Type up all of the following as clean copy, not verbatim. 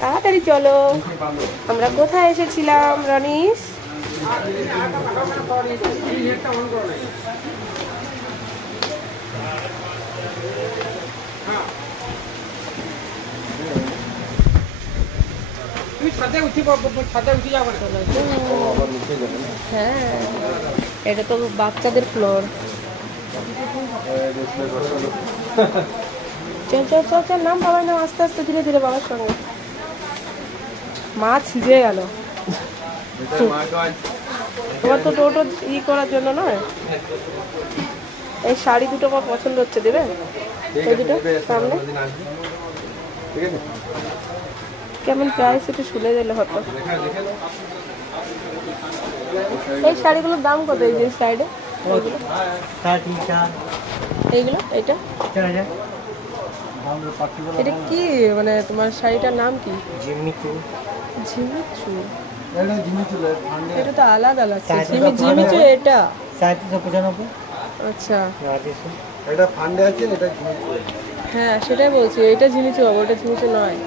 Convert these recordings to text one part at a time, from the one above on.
তাড়াতাড়ি চলো। আমরা কোথায় এসেছিলাম রনিস? হ্যাঁ, এটা তো বাচ্চাদের ফ্লোর। চল চল চল চল, নাম বাবার নাম, আস্তে আস্তে ধীরে ধীরে বাবার সঙ্গে। মা ছিজে গেল। তোমার তো টোটো করার জন্য নয়। এই শাড়ি দুটো আমার পছন্দ হচ্ছে, দেবে? এই দুটো সামনে কেমন প্রাইস একটু শুনে দিলে হতো। এই শাড়িগুলোর দাম কত? এই যে সাইডে এইগুলো, এইটা এটা কি মানে তোমার শাড়িটার নাম কি? ঝিমিচু। ঝিমিচু, এটা তো আলাদা লাগছে। ঝিমিচু এটা 3795। আচ্ছা, এটা ফান্ডে আছে, এটা হ্যাঁ সেটাই বলছি, এটা ঝিমিচু হবে, ওটা ঝিমিচু নয়।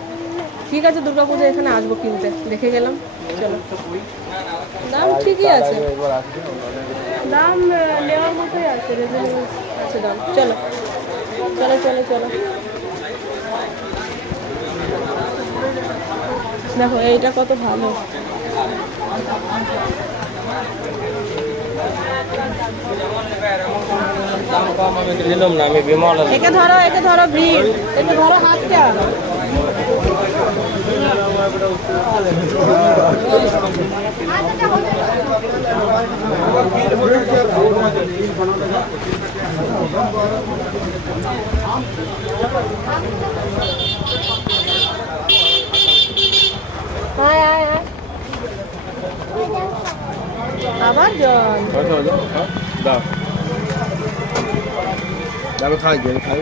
ঠিক আছে, দুর্গাপূজা এখানে আসবো কিনতে, দেখে গেলাম। চলো, দাম ঠিকই আছে, দাম নেওয়ার মতোই আছে, রিজনেবল আছে দাম। চলো চলো চলো চলো। দেখো এইটা কত ভালো। একে ধরো, একে ধরো, ভিড়, একে ধরো হাতটা। আয় আয় আয়, আবার জল দাও, খাই খাই।